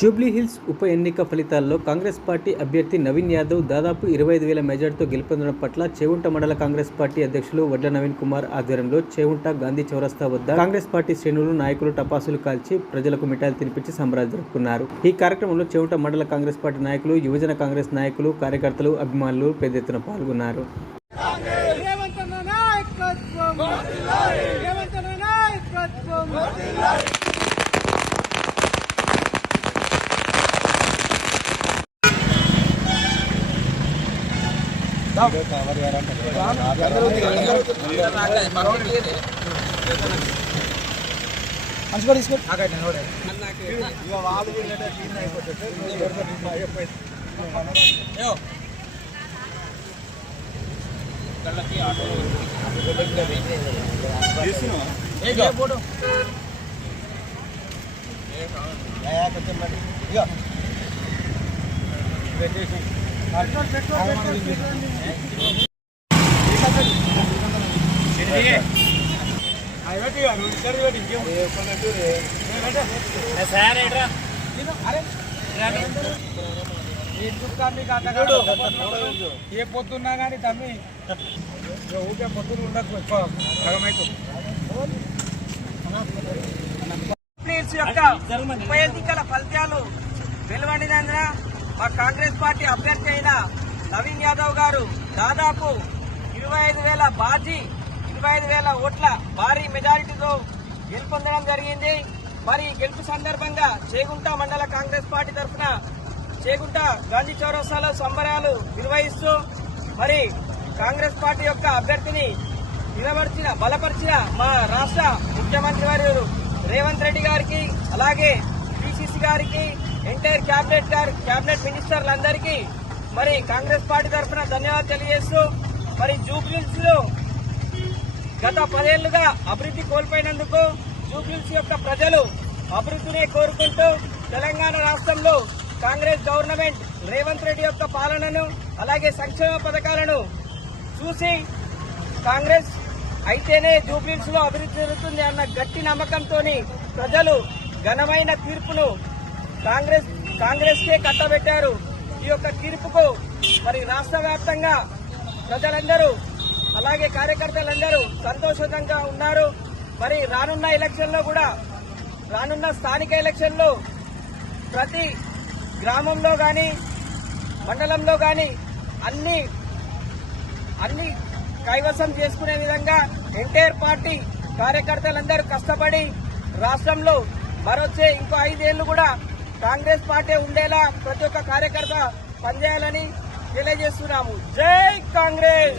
జూబ్లీహిల్స్ ఉప ఎన్నిక ఫలితాల్లో కాంగ్రెస్ పార్టీ అభ్యర్థి నవీన్ యాదవ్ దాదాపు 25,000 మెజార్టీతో గెలుపొందడం పట్ల చేగుంట మండల కాంగ్రెస్ పార్టీ అధ్యక్షులు వడ్ల నవీన్ కుమార్ ఆధ్వర్యంలో చేగుంట గాంధీ చౌరస్తా వద్ద కాంగ్రెస్ పార్టీ శ్రేణులు నాయకులు టపాసులు కాల్చి ప్రజలకు మిఠాయిలు తినిపించి సంబరాలు జరుపుకున్నారు. ఈ కార్యక్రమంలో చేగుంట మండల కాంగ్రెస్ పార్టీ నాయకులు, యువజన కాంగ్రెస్ నాయకులు, కార్యకర్తలు, అభిమానులు పెద్ద ఎత్తున పాల్గొన్నారు. ఏ పొద్దున్నా కానీ తమ్మి ఊకే పొద్దులు ఉండకు యొక్క ఉప ఎన్నికల ఫలితాలు వెలువడినందున మా కాంగ్రెస్ పార్టీ అభ్యర్థి అయిన నవీన్ యాదవ్ గారు దాదాపు 25,000 ఓట్ల భారీ మెజారిటీతో గెలుపొందడం జరిగింది. మరి గెలుపు సందర్భంగా చేగుంట మండల కాంగ్రెస్ పార్టీ తరఫున చేగుంట గాంధీ చౌరస్తాలో సంబరాలు నిర్వహిస్తూ మరి కాంగ్రెస్ పార్టీ యొక్క అభ్యర్థిని బలపరిచిన మా రాష్ట్ర ముఖ్యమంత్రి వర్యులు రేవంత్ రెడ్డి గారికి, అలాగే పిసిసి గారికి, ఎంటైర్ క్యాబినెట్ మినిస్టర్లందరికీ మరి కాంగ్రెస్ పార్టీ తరఫున ధన్యవాదాలు తెలియజేస్తూ మరి జూబ్లీహిల్స్ లో గత 10 ఏళ్లుగా అభివృద్ధి కోల్పోయినందుకు జూబ్లీహిల్స్ యొక్క ప్రజలు అభివృద్ధిని కోరుకుంటూ తెలంగాణ రాష్ట్రంలో కాంగ్రెస్ గవర్నమెంట్ రేవంత్ రెడ్డి యొక్క పాలనను, అలాగే సంక్షేమ పథకాలను చూసి కాంగ్రెస్ అయితేనే జూబ్లీహిల్స్ లో అభివృద్ధి జరుగుతుంది అన్న గట్టి నమ్మకంతో ప్రజలు ఘనమైన తీర్పును కాంగ్రెస్ కే కట్టబెట్టారు. ఈ యొక్క తీర్పుకు మరి రాష్ట్ర వ్యాప్తంగా ప్రజలందరూ, అలాగే కార్యకర్తలందరూ సంతోషంగా ఉన్నారు. మరి రానున్న స్థానిక ఎలక్షన్లో ప్రతి గ్రామంలో గాని మండలంలో గాని అన్ని కైవసం చేసుకునే విధంగా ఎంటైర్ పార్టీ కార్యకర్తలందరూ కష్టపడి రాష్ట్రంలో మరొచ్చే ఇంకో 5 ఏళ్లు కూడా కాంగ్రెస్ పార్టీ ఉండేలా ప్రతి ఒక్క కార్యకర్త పనిచేయాలని తెలియజేస్తున్నాము. జై కాంగ్రెస్.